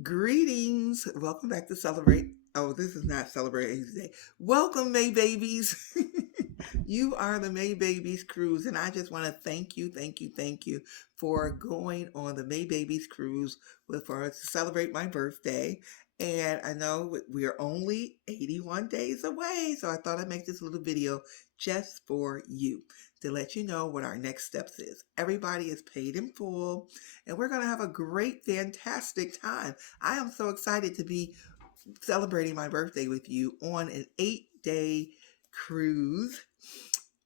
Greetings. Welcome back to Celebrate. Oh, this is not Celebrate A's Day. Welcome, May Babies. You are the May Babies Cruise, and I just want to thank you for going on the May Babies Cruise for us to celebrate my birthday. And I know we are only 81 days away, so I thought I'd make this little video just for you to let you know what our next steps is. Everybody is paid in full, and we're going to have a great, fantastic time. I am so excited to be celebrating my birthday with you on an 8-day cruise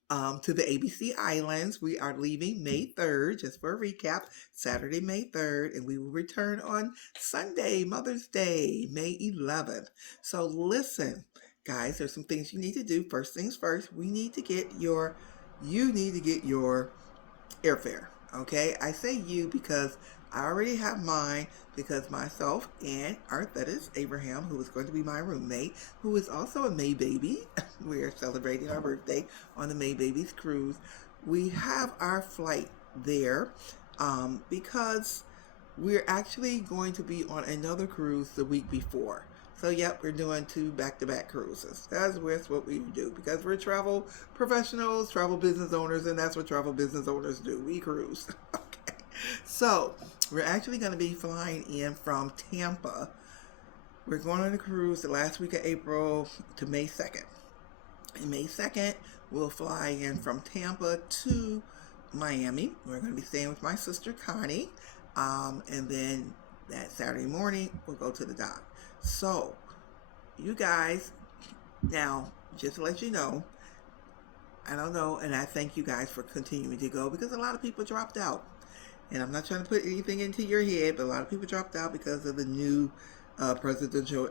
to the ABC Islands. We are leaving May 3rd, just for a recap, Saturday, May 3rd, and we will return on Sunday, Mother's Day, May 11th. So listen, guys, there's some things you need to do. First things first, you need to get your airfare. Okay, I say you because I already have mine because myself and our Thetis Abraham, who is going to be my roommate, who is also a May baby, we are celebrating our birthday on the May Babies cruise. We have our flight there because we're actually going to be on another cruise the week before. So, yep, we're doing two back-to-back cruises. That's what we do because we're travel professionals, travel business owners, and that's what travel business owners do. We cruise. Okay. So, we're actually going to be flying in from Tampa. We're going on a cruise the last week of April to May 2nd. And May 2nd, we'll fly in from Tampa to Miami. We're going to be staying with my sister Connie. And then that Saturday morning, we'll go to the dock. So, you guys, now, just to let you know, I don't know, and I thank you guys for continuing to go because a lot of people dropped out. And I'm not trying to put anything into your head, but a lot of people dropped out because of the new presidential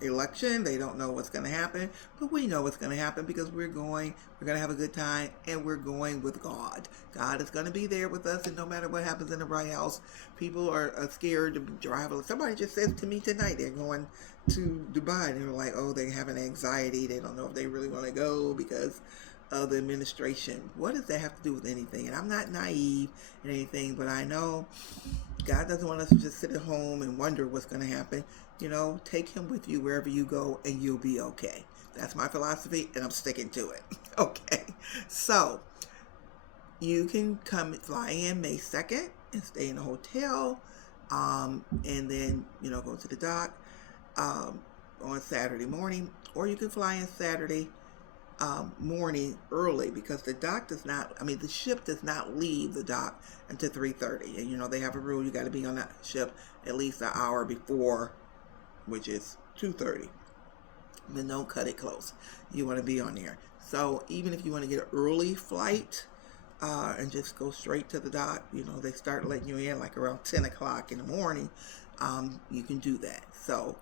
election. They don't know what's going to happen, but we know what's going to happen because we're going to have a good time, and we're going with God. God is going to be there with us, and no matter what happens in the White House, people are scared to drive. Somebody just said to me tonight they're going to Dubai, and they're like, oh, they're having anxiety. They don't know if they really want to go because of the administration. What does that have to do with anything? And I'm not naive and anything, but I know God doesn't want us to just sit at home and wonder what's going to happen. You know, take him with you wherever you go and you'll be okay. That's my philosophy and I'm sticking to it. Okay. So, you can come fly in May 2nd and stay in a hotel and then, go to the dock on Saturday morning, or you can fly in Saturday morning early because the ship does not leave the dock until 3:30. And they have a rule, you got to be on that ship at least an hour before, which is 2:30. Then don't cut it close. You want to be on there. So even if you want to get an early flight and just go straight to the dock, they start letting you in like around 10 o'clock in the morning. You can do that. So,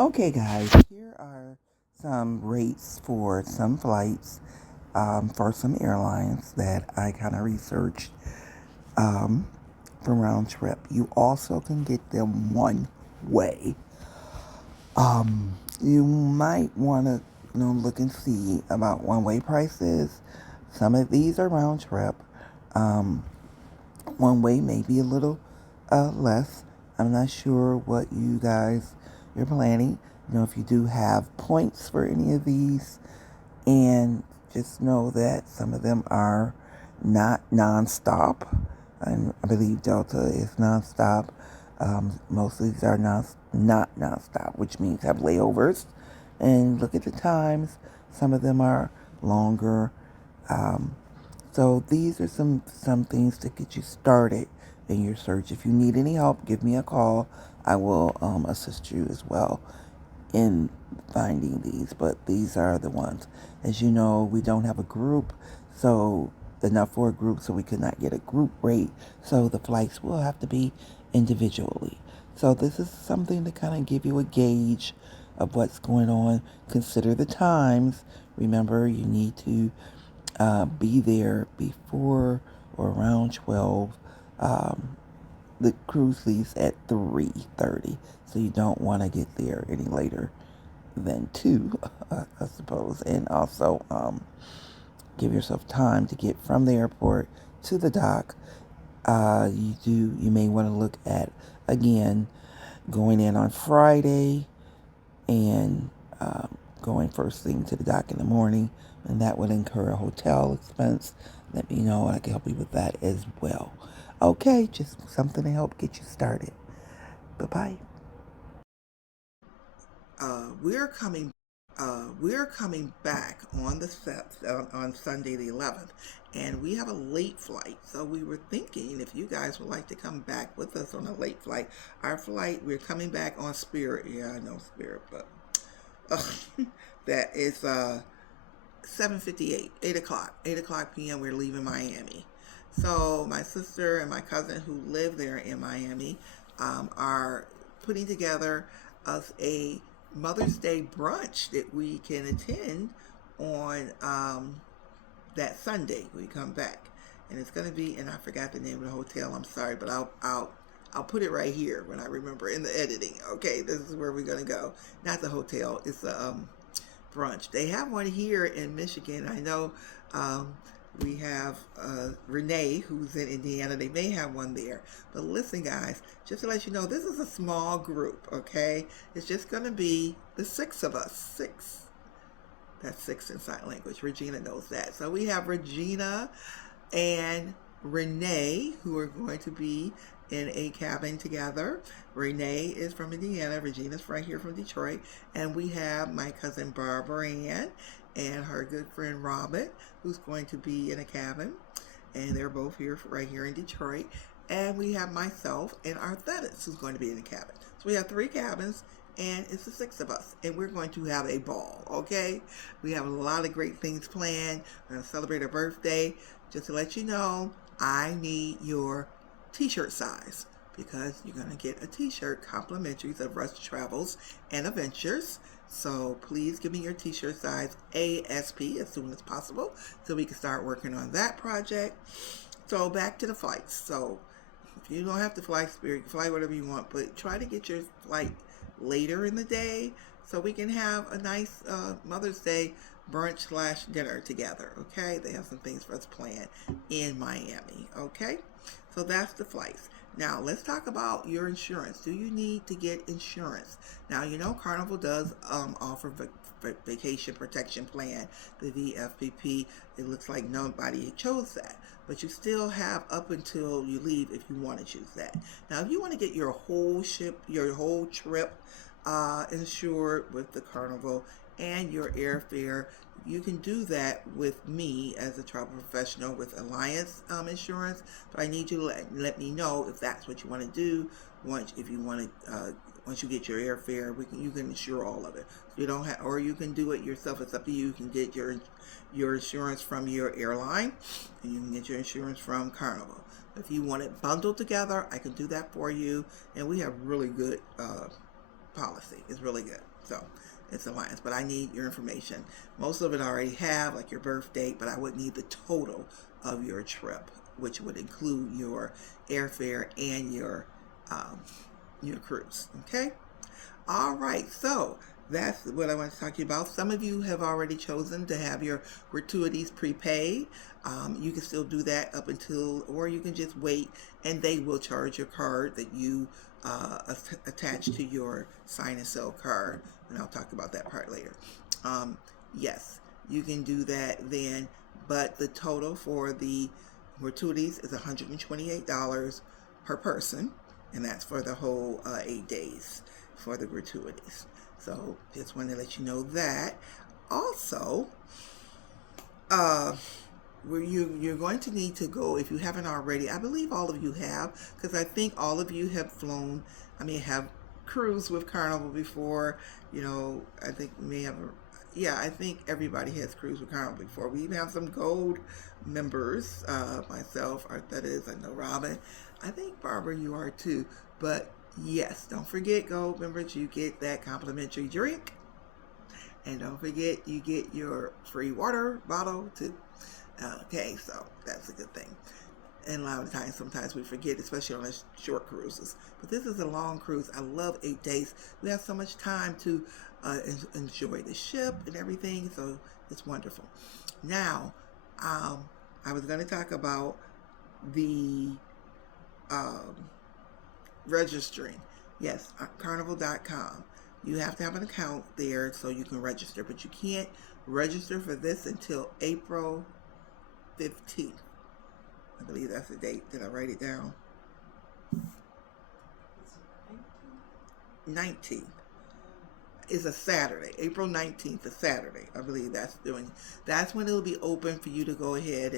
okay, guys, here are some rates for some flights for some airlines that I kind of researched for round trip. You also can get them one way. You might want to look and see about one way prices. Some of these are round trip. One way may be a little less. I'm not sure what you're planning. If you do have points for any of these, and just know that some of them are not nonstop. And I believe Delta is nonstop. Most of these are not nonstop, which means have layovers. And look at the times. Some of them are longer. So these are some things to get you started in your search. If you need any help, give me a call. I will assist you as well in finding these. But these are the ones. As you know, we don't have a group, so enough for a group, so we could not get a group rate. So the flights will have to be individually. So this is something to kind of give you a gauge of what's going on. Consider the times. Remember, you need to be there before or around 12. The cruise leaves at 3:30, so you don't want to get there any later than 2, I suppose. And also give yourself time to get from the airport to the dock You may want to look at, again, going in on Friday and going first thing to the dock in the morning, and that would incur a hotel expense. Let me know and I can help you with that as well. Okay, just something to help get you started. Bye-bye. We're coming back on the on Sunday the 11th, and we have a late flight. So we were thinking if you guys would like to come back with us on a late flight. We're coming back on Spirit. Yeah, I know Spirit, but that is 7:58, 8 o'clock p.m. We're leaving Miami. So my sister and my cousin who live there in Miami are putting together us a Mother's Day brunch that we can attend on that Sunday we come back, and it's going to be, and I forgot the name of the hotel. I'm sorry, but I'll put it right here when I remember in the editing. Okay, this is where we're going to go. Not the hotel. It's a brunch. They have one here in Michigan. I know we have Renee, who's in Indiana. They may have one there. But listen, guys, just to let you know, this is a small group, okay? It's just going to be the six of us. Six. That's six in sign language. Regina knows that. So we have Regina and Renee, who are going to be in a cabin together. Renee is from Indiana. Regina's right here from Detroit. And we have my cousin Barbara Ann and her good friend Robin, who's going to be in a cabin. And they're both here, right here in Detroit. And we have myself and Arthetis, who's going to be in a cabin. So we have 3 cabins, and it's the 6 of us, and we're going to have a ball, okay? We have a lot of great things planned. We're going to celebrate her birthday. Just to let you know, I need your t-shirt size, because you're going to get a t-shirt complimentary of Rush Travels and Adventures. So please give me your t-shirt size ASP as soon as possible so we can start working on that project. So back to the flights. So if you don't have to fly Spirit, fly whatever you want, but try to get your flight later in the day so we can have a nice Mother's Day brunch / dinner together, okay? They have some things for us planned in Miami, okay? So that's the flights. Now, let's talk about your insurance. Do you need to get insurance? Now, you know Carnival does offer Vacation Protection Plan, the VFPP. It looks like nobody chose that, but you still have up until you leave if you want to choose that. Now, if you want to get your whole trip insured with the Carnival and your airfare, you can do that with me as a travel professional with ALLIANZ Insurance. But I need you to let me know if that's what you want to do. Once you get your airfare, you can insure all of it. So you don't have, or you can do it yourself. It's up to you. You can get your insurance from your airline, and you can get your insurance from Carnival. If you want it bundled together, I can do that for you. And we have really good policy. It's really good. So it's ALLIANZ, but I need your information. Most of it I already have, like your birth date, but I would need the total of your trip, which would include your airfare and your cruise. Okay. All right. So that's what I want to talk to you about. Some of you have already chosen to have your gratuities prepaid. You can still do that up until, or you can just wait, and they will charge your card that you attach to your sign and sell card, and I'll talk about that part later. Yes, you can do that then, but the total for the gratuities is $128 per person, and that's for the whole 8 days for the gratuities. So just wanted to let you know that. Also, where you're going to need to go, if you haven't already, I believe all of you have, because I think all of you have have cruised with Carnival before. You know, I think we may have I think everybody has cruised with Carnival before. We even have some gold members, myself, that is, I know Robin, I think Barbara, you are too. But yes, don't forget, gold members, you get that complimentary drink, and don't forget you get your free water bottle too. Okay, so that's a good thing. And a lot of times, sometimes we forget, especially on the short cruises. But this is a long cruise. I love 8 days. We have so much time to enjoy the ship and everything, so it's wonderful. Now, I was going to talk about the registering. Yes, carnival.com. You have to have an account there so you can register, but you can't register for this until April 15th. I believe that's the date. Did I write it down? 19th is a Saturday. April 19th is Saturday. I believe that's when it'll be open for you to go ahead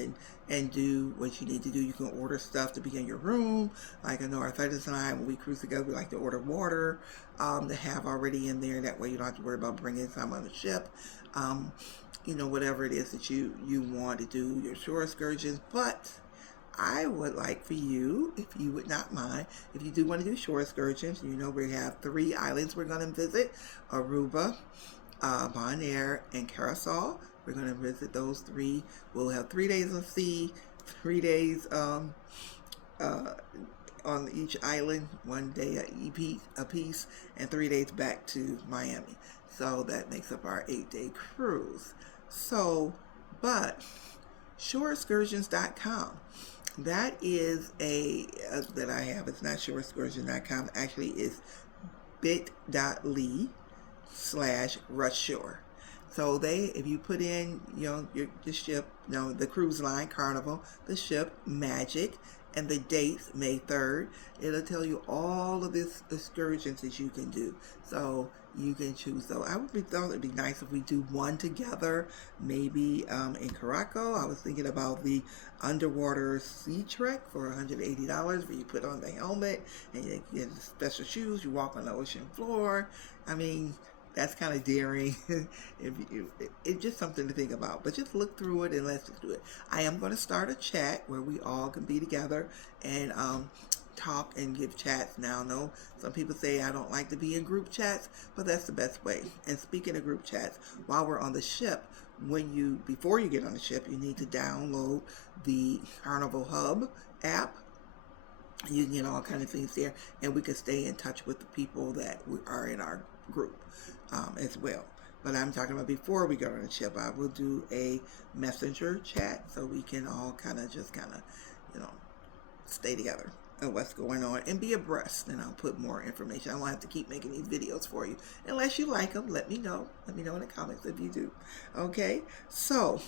and do what you need to do. You can order stuff to be in your room. Like I know our Arthritis and I, when we cruise together, we like to order water to have already in there. That way you don't have to worry about bringing some on the ship. Whatever it is that you want to do, your shore excursions. But I would like for you, if you would not mind, if you do want to do shore excursions, we have 3 islands we're going to visit: Aruba, Bonaire, and Curacao. We're going to visit those 3. We'll have 3 days on sea, 3 days on each island, 1 day a piece, and 3 days back to Miami. So that makes up our 8-day cruise. So, but shoreexcursions.com. That is that I have. It's not shoreexcursion.com. Actually, it's bit.ly/rushshore. So if you put in, your ship, the cruise line, Carnival, the ship, Magic, and the dates, May 3rd, it'll tell you all of this excursions that you can do. So you can choose. So thought it'd be nice if we do one together, maybe in Curacao. I was thinking about the underwater sea trek for $180, where you put on the helmet and you get special shoes. You walk on the ocean floor. I mean, that's kind of daring. It's just something to think about. But just look through it and let's just do it. I am going to start a chat where we all can be together and talk and give chats. Now, no, some people say I don't like to be in group chats, but that's the best way. And speaking of group chats, while we're on the ship, before you get on the ship, you need to download the Carnival Hub app. You can get all kinds of things there, and we can stay in touch with the people that are in our group as well. But I'm talking about before we go on the ship, I will do a messenger chat so we can all kind of stay together of what's going on and be abreast, and I'll put more information. I won't have to keep making these videos for you. Unless you like them, let me know. Let me know in the comments if you do. Okay, so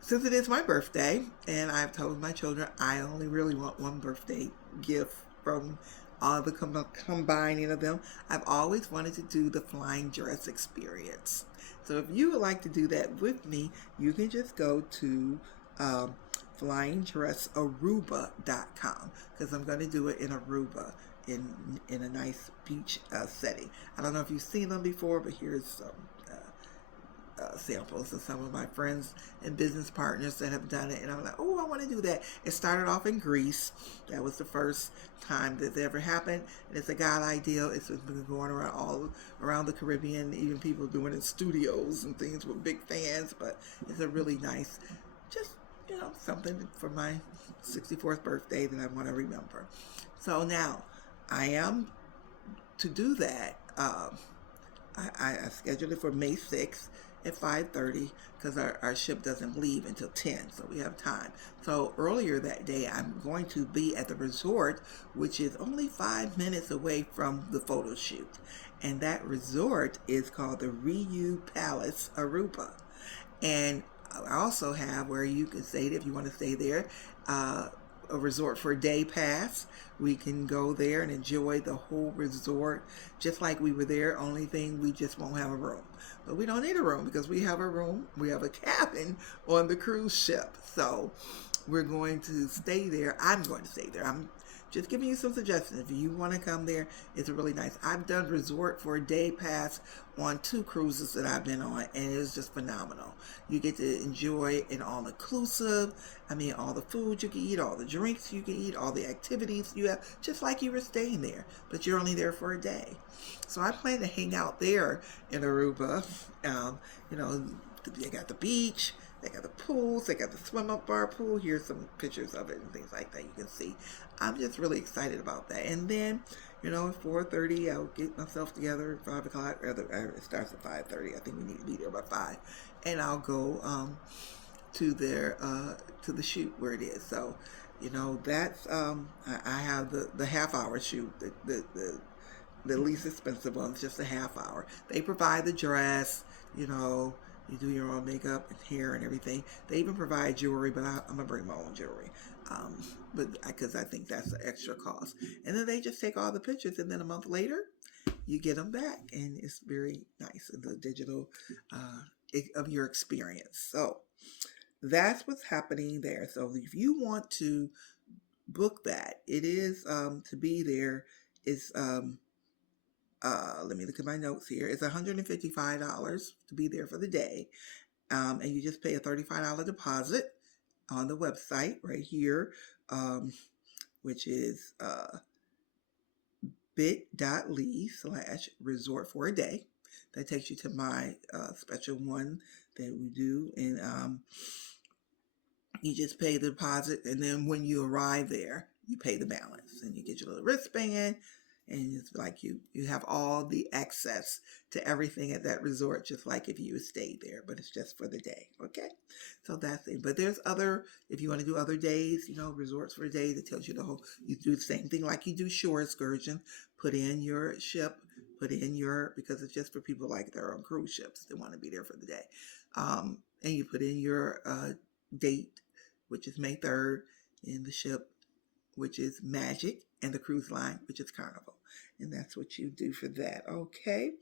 since it is my birthday, and I've told my children I only really want one birthday gift from all the combining of them, I've always wanted to do the flying dress experience. So if you would like to do that with me, you can just go to flyingdressaruba.com, because I'm going to do it in Aruba in a nice beach setting. I don't know if you've seen them before, but here's some samples of some of my friends and business partners that have done it, and I'm like, oh, I want to do that. It started off in Greece. That was the first time that ever happened, and it's a God idea. It's been going around all around the Caribbean, even people doing it in studios and things with big fans. But it's a really nice, just something for my 64th birthday that I want to remember. So now I am to do that. I scheduled it for May 6th at 5:30, because our ship doesn't leave until 10, so we have time. So earlier that day, I'm going to be at the resort, which is only 5 minutes away from the photo shoot. And that resort is called the Riu Palace, Aruba. And I also have where you can stay, if you want to stay there, a resort for a day pass. We can go there and enjoy the whole resort just like we were there. Only thing, we just won't have a room. But we don't need a room, because we have a room. We have a cabin on the cruise ship. So we're going to stay there. I'm going to stay there. I'm just giving you some suggestions. If you want to come there, it's really nice. I've done resort for a day pass on 2 cruises that I've been on, and it was just phenomenal. You get to enjoy it all inclusive. I mean, all the food you can eat, all the drinks you can eat, all the activities you have, just like you were staying there, but you're only there for a day. So I plan to hang out there in Aruba. They got the beach, they got the pools, they got the swim-up bar pool. Here's some pictures of it and things like that you can see. I'm just really excited about that. And then, at 4:30, I'll get myself together. 5 o'clock, it starts at 5:30. I think we need to be there by 5. And I'll go to the shoot where it is. So, That's I have the half hour shoot, the least expensive one's just a half hour. They provide the dress, you know, you do your own makeup and hair and everything. They even provide jewelry, but I'm gonna bring my own jewelry, um, but because I think that's the extra cost. And then they just take all the pictures, and then a month later, you get them back, and it's very nice the digital of your experience. So that's what's happening there. So if you want to book that, it is to be there is let me look at my notes here. It's $155 to be there for the day. And you just pay a $35 deposit on the website right here, which is bit.ly/resort for a day. That takes you to my special one that we do. And you just pay the deposit. And then when you arrive there, you pay the balance. And you get your little wristband. And it's like you have all the access to everything at that resort, just like if you stayed there, but it's just for the day. Okay, so that's it. But there's other, if you want to do other days, resorts for a day that tells you the whole, you do the same thing like you do shore excursion. Put in your ship, because it's just for people like their own cruise ships that want to be there for the day. And you put in your date, which is May 3rd, in the ship, which is Magic, and the cruise line, which is Carnival. And that's what you do for that. Okay.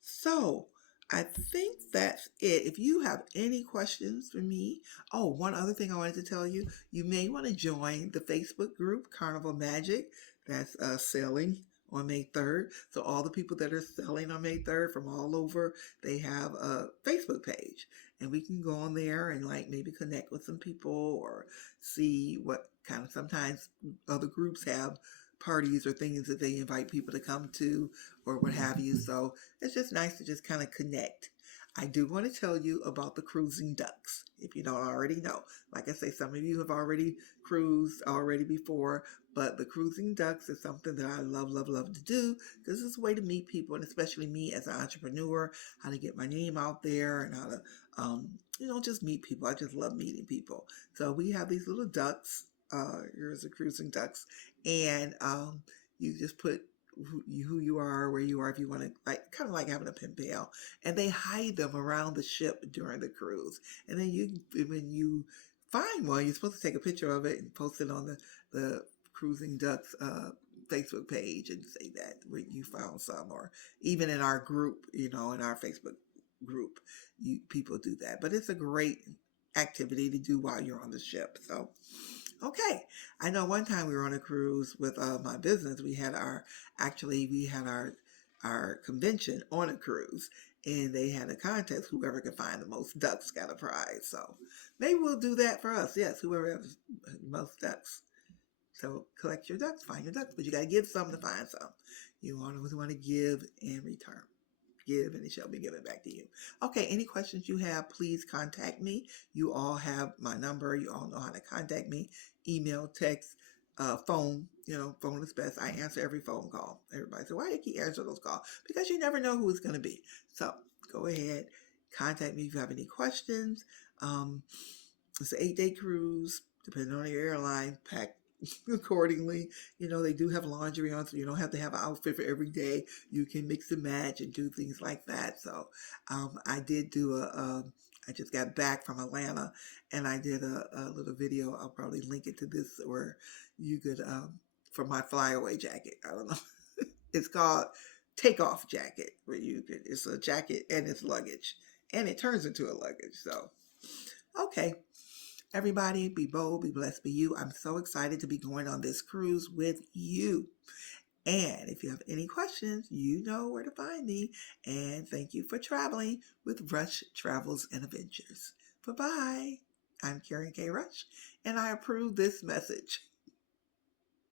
So I think that's it. If you have any questions for me, one other thing I wanted to tell you, you may want to join the Facebook group, Carnival Magic. That's sailing on May 3rd. So all the people that are selling on May 3rd from all over, they have a Facebook page. And we can go on there and like maybe connect with some people or see what kind of, sometimes other groups have parties or things that they invite people to come to or what have you. So it's just nice to just kind of connect. I do want to tell you about the cruising ducks, if you don't already know. Like I say, some of you have already cruised already before, but the cruising ducks is something that I love, love, love to do because it's a way to meet people, and especially me as an entrepreneur, how to get my name out there and how to, just meet people. I just love meeting people. So we have these little ducks. Here's the cruising ducks, and you just put who you are, where you are, if you want to, like kind of like having a pen pal, and they hide them around the ship during the cruise. And then when you find one, you're supposed to take a picture of it and post it on the cruising ducks Facebook page and say that when you found some, or even in our group, in our Facebook group, people do that. But it's a great activity to do while you're on the ship. So okay. I know one time we were on a cruise with my business. We had our convention on a cruise, and they had a contest. Whoever could find the most ducks got a prize. So maybe we'll do that for us. Yes, whoever has the most ducks. So collect your ducks, find your ducks, but you got to give some to find some. You want to give and return. Give and it shall be given back to you. Okay, any questions you have, please contact me. You all have my number. You all know how to contact me. Email, text, phone. Phone is best. I answer every phone call. Everybody said, why do you keep answering those calls? Because you never know who it's going to be. So go ahead, contact me if you have any questions. It's an 8-day cruise, depending on your airline. Pack accordingly. They do have laundry on, so you don't have to have an outfit for every day. You can mix and match and do things like that. So I did do I just got back from Atlanta, and I did a little video. I'll probably link it to this, where you could, for my flyaway jacket. I don't know. It's called Takeoff Jacket, where it's a jacket and it's luggage, and it turns into a luggage. So, okay. Everybody, be bold, be blessed, be you. I'm so excited to be going on this cruise with you. And if you have any questions, you know where to find me. And thank you for traveling with Rush Travels and Adventures. Bye-bye. I'm Karen K. Rush, and I approve this message.